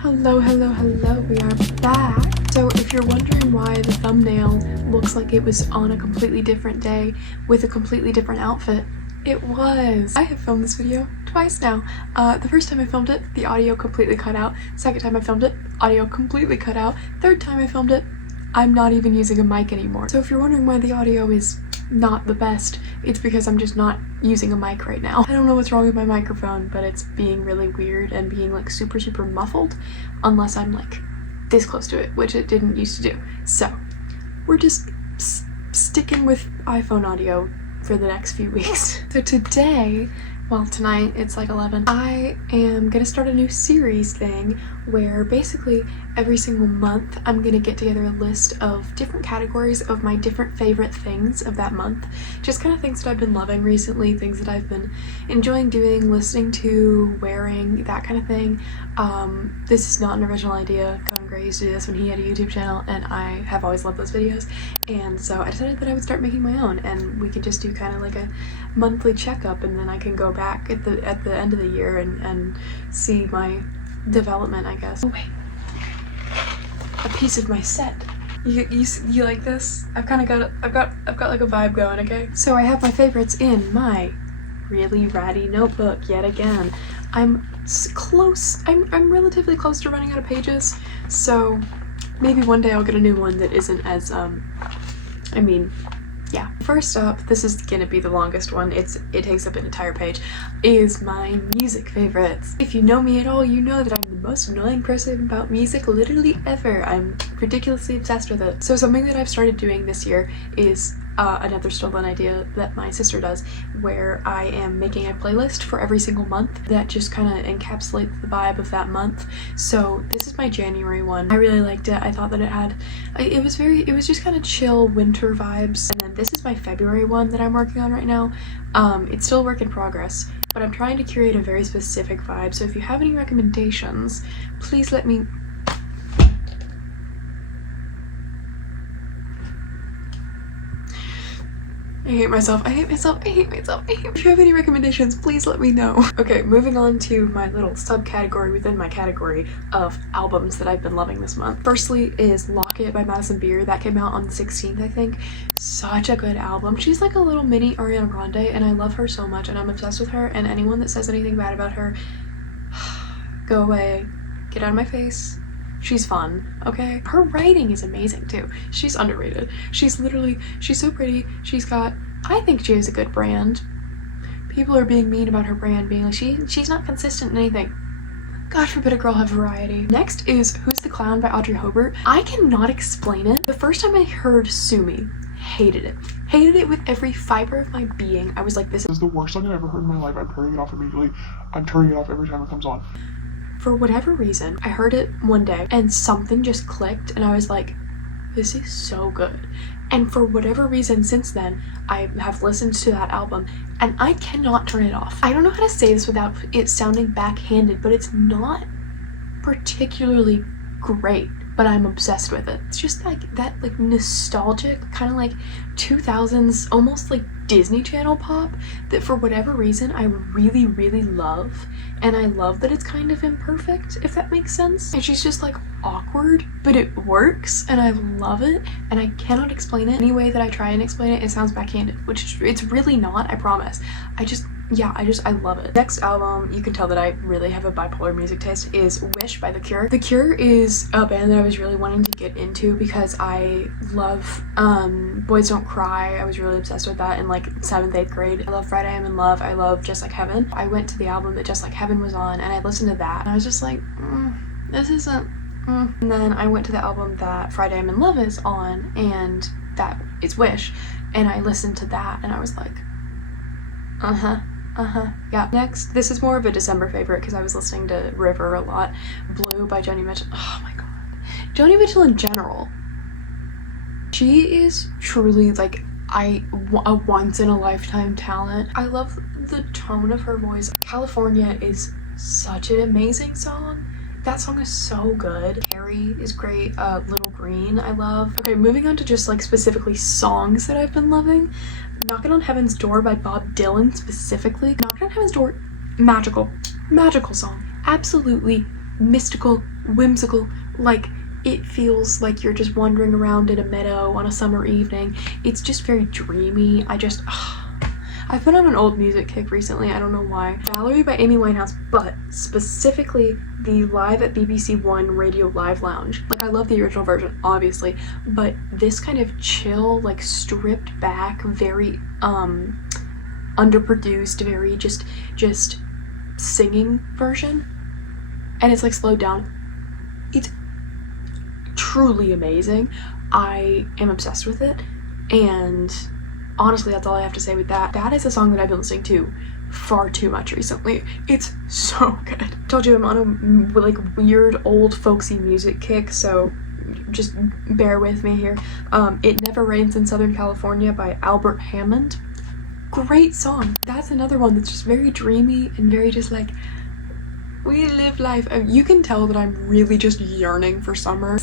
Hello, we are back. So if you're wondering why the thumbnail looks like it was on a completely different day with a completely different outfit, it was. I have filmed this video twice now. The first time I filmed it, the audio completely cut out. Second time I filmed it, audio completely cut out. Third time I filmed it, I'm not even using a mic anymore. So if you're wondering why the audio is not the best, it's because I'm just not using a mic right now. I don't know what's wrong with my microphone, but it's being really weird and being like super muffled unless I'm like this close to it, which it didn't used to do. So we're just sticking with iPhone audio for the next few weeks. So today, well, tonight it's like 11, I am gonna start a new series thing where basically every single month I'm gonna get together a list of different categories of my different favorite things of that month. Just kind of things that I've been loving recently, things that I've been enjoying doing, listening to, wearing, that kind of thing. This is not an original idea. Conan Gray used to do this when he had a YouTube channel, and I have always loved those videos. And so I decided that I would start making my own, and we could just do kind of like a monthly checkup, and then I can go back at the end of the year and see my development, I guess. Oh wait, a piece of my set. You like this? I've got like a vibe going. Okay, so I have my favorites in my really ratty notebook yet again. I'm relatively close to running out of pages, so maybe one day I'll get a new one that isn't as yeah. First up, this is gonna be the longest one, it takes up an entire page, is my music favorites. If you know me at all, you know that I'm the most annoying person about music literally ever. I'm ridiculously obsessed with it. So something that I've started doing this year is another stolen idea that my sister does, where I am making a playlist for every single month that just kind of encapsulates the vibe of that month. So this is my January one. I really liked it. I thought that it was just kind of chill winter vibes. And then this is my February one that I'm working on right now. It's still a work in progress, but I'm trying to curate a very specific vibe. So if you have any recommendations, please let me. I hate myself. If you have any recommendations, please let me know. Okay, moving on to my little subcategory within my category of albums that I've been loving this month. Firstly is Lock It by Madison Beer. That came out on the 16th, I think. Such a good album. She's like a little mini Ariana Grande, and I love her so much, and I'm obsessed with her, and anyone that says anything bad about her, go away. Get out of my face. She's fun, okay? Her writing is amazing too. She's underrated. She's so pretty. I think she has a good brand. People are being mean about her brand, being like, she's not consistent in anything. God forbid a girl have variety. Next is Who's the Clown by Audrey Hobart. I cannot explain it. The first time I heard Sue Me, hated it. Hated it with every fiber of my being. I was like, this is the worst song I've ever heard in my life. I'm turning it off immediately. I'm turning it off every time it comes on. For whatever reason, I heard it one day and something just clicked, and I was like, this is so good. And for whatever reason since then, I have listened to that album and I cannot turn it off. I don't know how to say this without it sounding backhanded, but it's not particularly great, but I'm obsessed with it. It's just like that like nostalgic kind of like 2000s almost like Disney Channel pop that for whatever reason I really love, and I love that it's kind of imperfect, if that makes sense. And she's just like awkward, but it works, and I love it, and I cannot explain it. Any way that I try and explain it, it sounds backhanded, which it's really not, I promise. I love it. Next album, you can tell that I really have a bipolar music taste, is Wish by The Cure. The Cure is a band that I was really wanting to get into because I love Boys Don't Cry. I was really obsessed with that in like 7th, 8th grade. I love Friday I'm in Love. I love Just Like Heaven. I went to the album that Just Like Heaven was on, and I listened to that, and I was just like, this isn't. And then I went to the album that Friday I'm in Love is on, and that is Wish, and I listened to that, and I was like, yeah. Next, this is more of a December favorite because I was listening to River a lot. Blue by Joni Mitchell. Oh my god. Joni Mitchell in general. She is truly like a once in a lifetime talent. I love the tone of her voice. California is such an amazing song. That song is so good. Carrie is great. Little Green I love. Okay, moving on to just like specifically songs that I've been loving. Knocking on Heaven's Door by Bob Dylan specifically. Knocking on Heaven's Door, magical song. Absolutely mystical, whimsical, like it feels like you're just wandering around in a meadow on a summer evening. It's just very dreamy. I've been on an old music kick recently, I don't know why. Valerie by Amy Winehouse, but specifically the Live at BBC One Radio Live Lounge. Like, I love the original version, obviously, but this kind of chill, like stripped back, very underproduced, very just singing version, and it's like slowed down. It's truly amazing. I am obsessed with it, and honestly, that's all I have to say with that. That is a song that I've been listening to far too much recently. It's so good. I told you I'm on a like weird old folksy music kick, so just bear with me here. It Never Rains in Southern California by Albert Hammond. Great song. That's another one that's just very dreamy and very just like, we live life. You can tell that I'm really just yearning for summer.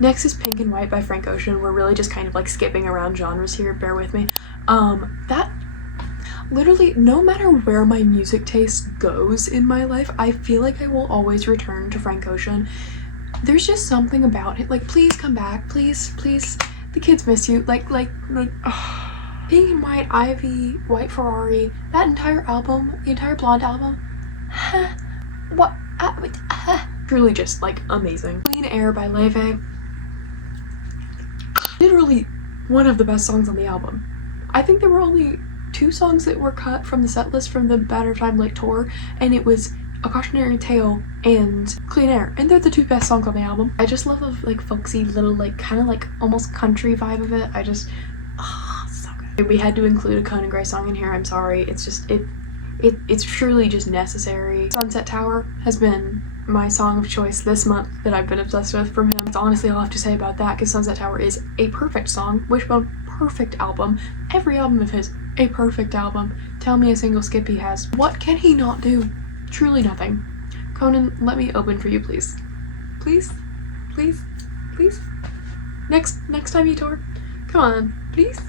Next is Pink and White by Frank Ocean. We're really just kind of like skipping around genres here, bear with me. That literally, no matter where my music taste goes in my life, I feel like I will always return to Frank Ocean. There's just something about it. Like, please come back, please. The kids miss you. Like, Pink and White, Ivy, White Ferrari, that entire album, the entire Blonde album. Truly just like amazing. Clean Air by Leve. Literally one of the best songs on the album. I think there were only 2 songs that were cut from the set list from the Better Time Late tour, and it was A Cautionary Tale and Clean Air, and they're the 2 best songs on the album. I just love the like folksy little like kind of like almost country vibe of it. So good. We had to include a Conan Gray song in here. I'm sorry. It's just it's truly just necessary. Sunset Tower has been my song of choice this month that I've been obsessed with from him. That's honestly all I have to say about that, because Sunset Tower is a perfect song. Wishbone, perfect album. Every album of his, a perfect album. Tell me a single skip he has. What can he not do? Truly nothing. Conan, let me open for you, please. Please? Next time you tour? Come on, please?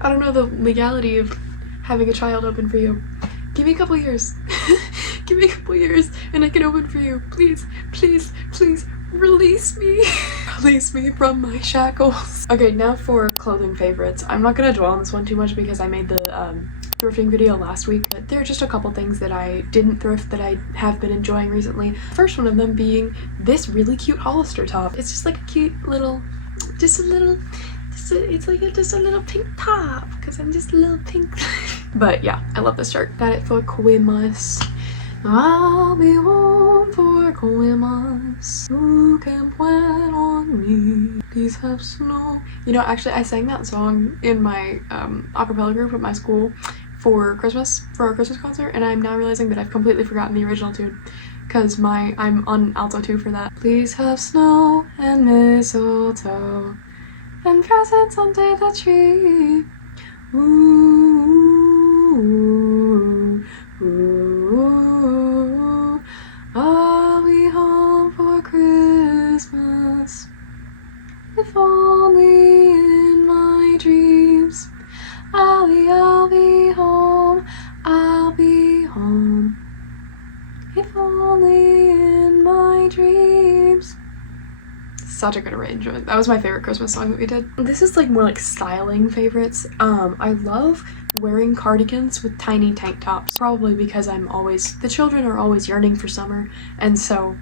I don't know the legality of having a child open for you. Give me a couple years. Give me a couple years and I can open for you. Please, release me. Release me from my shackles. Okay, now for clothing favorites. I'm not gonna dwell on this one too much because I made the thrifting video last week, but there are just a couple things that I didn't thrift that I have been enjoying recently. First one of them being this really cute Hollister top. It's just like a cute little, it's like just a little pink top because I'm just a little pink. But yeah, I love this shirt. Got it for Christmas. I'll be home for Christmas. You can plan on me. Please have snow. You know, actually, I sang that song in my acapella group at my school for Christmas, for our Christmas concert, and I'm now realizing that I've completely forgotten the original tune because I'm on alto 2 for that. Please have snow and mistletoe and presents under the tree. Ooh, ooh, I'll be home for Christmas, if only in my dreams. I'll be home, if only in my dreams. Such a good arrangement. That was my favorite Christmas song that we did. This is like more like styling favorites. I love wearing cardigans with tiny tank tops, probably because the children are always yearning for summer, and so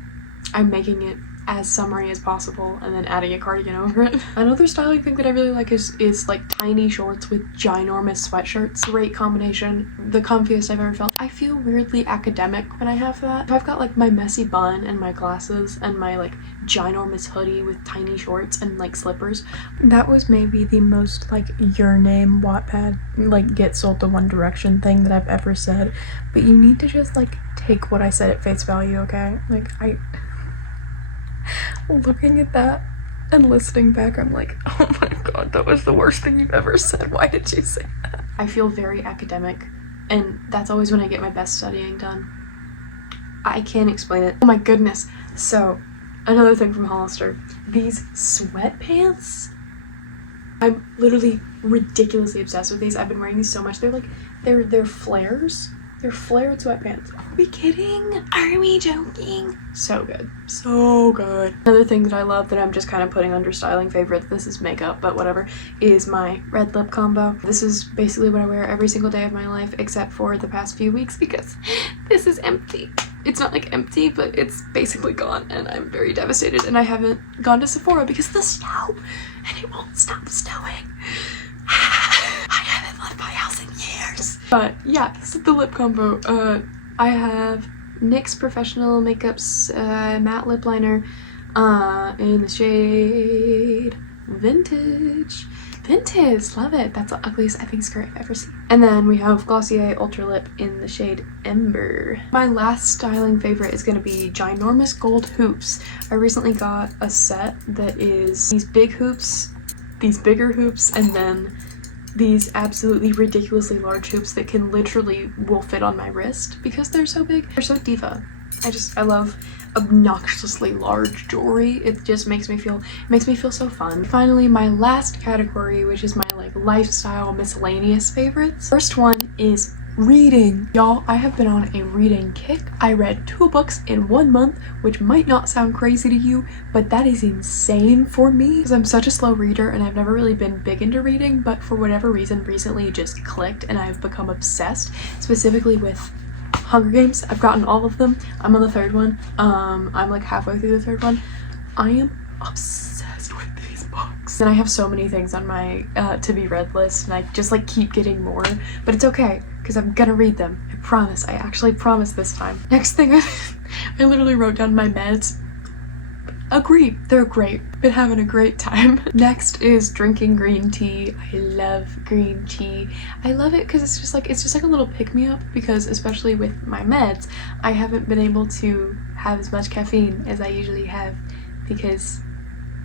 I'm making it as summery as possible and then adding a cardigan over it. Another styling thing that I really like is like tiny shorts with ginormous sweatshirts. Great combination, the comfiest I've ever felt. I feel weirdly academic when I have that. If I've got like my messy bun and my glasses and my like ginormous hoodie with tiny shorts and like slippers. That was maybe the most like your name Wattpad like get sold to One Direction thing that I've ever said, but you need to just like take what I said at face value, okay? Like looking at that and listening back, I'm like, oh my god, that was the worst thing you've ever said. Why did you say that? I feel very academic, and that's always when I get my best studying done. I can't explain it. Oh my goodness. So, another thing from Hollister. These sweatpants. I'm literally ridiculously obsessed with these. I've been wearing these so much. They're flares. They're flared sweatpants. Are we kidding? Are we joking? So good. So good. Another thing that I love that I'm just kind of putting under styling favorites, this is makeup, but whatever, is my red lip combo. This is basically what I wear every single day of my life except for the past few weeks because this is empty. It's not like empty, but it's basically gone and I'm very devastated, and I haven't gone to Sephora because of the snow and it won't stop snowing. I haven't left my house in years. But yeah, this is the lip combo. I have NYX Professional Makeup's matte lip liner in the shade Vintage. Vintage, love it. That's the ugliest I think skirt I've ever seen. And then we have Glossier Ultra Lip in the shade Ember. My last styling favorite is going to be ginormous gold hoops. I recently got a set that is these big hoops, these bigger hoops, and then these absolutely ridiculously large hoops that will fit on my wrist because they're so big. They're so diva. I love obnoxiously large jewelry. It just makes me feel so fun. Finally, my last category, which is my like lifestyle miscellaneous favorites. First one is reading. Y'all, I have been on a reading kick. I read 2 books in 1 month, which might not sound crazy to you, but that is insane for me because I'm such a slow reader and I've never really been big into reading, but for whatever reason recently it just clicked and I've become obsessed, specifically with Hunger Games. I've gotten all of them. I'm on the 3rd one. I'm like halfway through the 3rd one. I am obsessed with these books. And I have so many things on my to be read list and I just like keep getting more, but it's okay because I'm gonna read them. I promise. I actually promise this time. Next thing, I literally wrote down my meds. Agree, they're great. Been having a great time. Next is drinking green tea. I love green tea. I love it because it's just like a little pick-me-up because especially with my meds, I haven't been able to have as much caffeine as I usually have because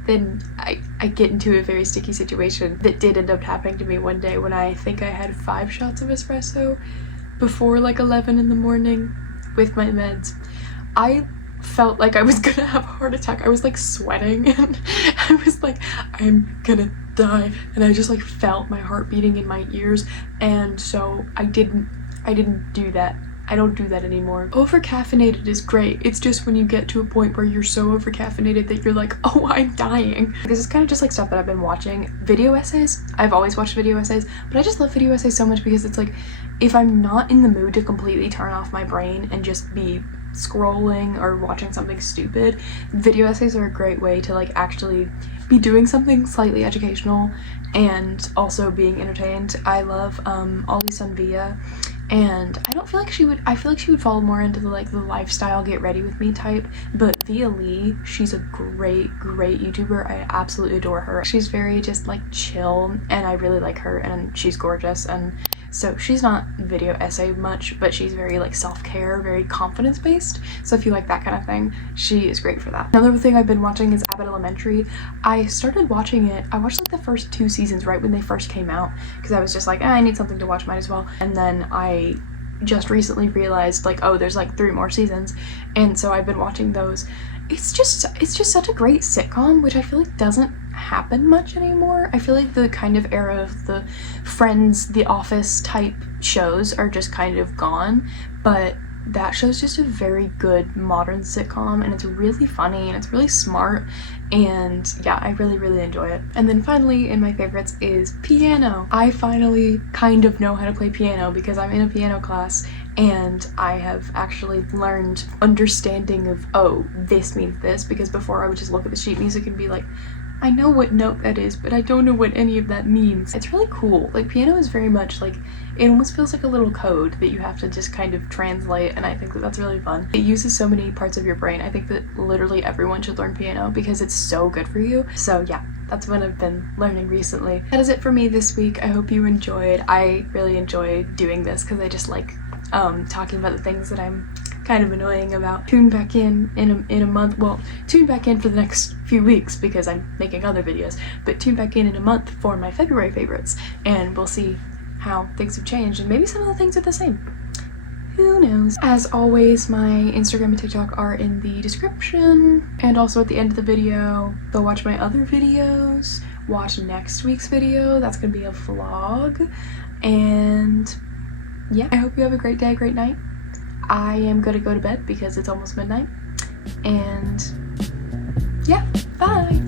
then I get into a very sticky situation that did end up happening to me one day when I think I had 5 shots of espresso before like 11 in the morning with my meds. I felt like I was gonna have a heart attack. I was like sweating and I was like, I'm gonna die, and I just like felt my heart beating in my ears, and so I didn't do that. I don't do that anymore. Over-caffeinated is great. It's just when you get to a point where you're so over-caffeinated that you're like, oh, I'm dying. This is kind of just like stuff that I've been watching. Video essays. I've always watched video essays, but I just love video essays so much because it's like, if I'm not in the mood to completely turn off my brain and just be scrolling or watching something stupid, video essays are a great way to like actually be doing something slightly educational and also being entertained. I love Ollie Sunvia, and I feel like she would fall more into the lifestyle get ready with me type, but Via Lee, she's a great YouTuber. I absolutely adore her. She's very just like chill and I really like her, and she's gorgeous, and so she's not video essay much, but she's very like self-care, very confidence based. So if you like that kind of thing, she is great for that. Another thing I've been watching is Abbott Elementary. I started watching it, I watched like the first 2 seasons right when they first came out because I was just like, I need something to watch, might as well. And then I just recently realized like, oh, there's like 3 more seasons, and so I've been watching those. It's just such a great sitcom, which I feel like doesn't happen much anymore. I feel like the kind of era of the Friends, The Office type shows are just kind of gone, but that show's just a very good modern sitcom, and it's really funny and it's really smart, and yeah, I really enjoy it. And then finally in my favorites is piano. I finally kind of know how to play piano because I'm in a piano class, and I have actually learned understanding of, oh, this means this, because before I would just look at the sheet music and be like, I know what note that is, but I don't know what any of that means. It's really cool. Like, piano is very much like, it almost feels like a little code that you have to just kind of translate, and I think that that's really fun. It uses so many parts of your brain. I think that literally everyone should learn piano because it's so good for you. So yeah, that's what I've been learning recently. That is it for me this week. I hope you enjoyed. I really enjoy doing this because I just like talking about the things that I'm kind of annoying about. Tune back in a month. Well, tune back in for the next few weeks because I'm making other videos, but tune back in a month for my February favorites, and we'll see how things have changed, and maybe some of the things are the same. Who knows? As always, my Instagram and TikTok are in the description, and also at the end of the video, go watch my other videos watch next week's video. That's gonna be a vlog. And yeah, I hope you have a great day, great night. I am gonna go to bed because it's almost midnight. And yeah, bye.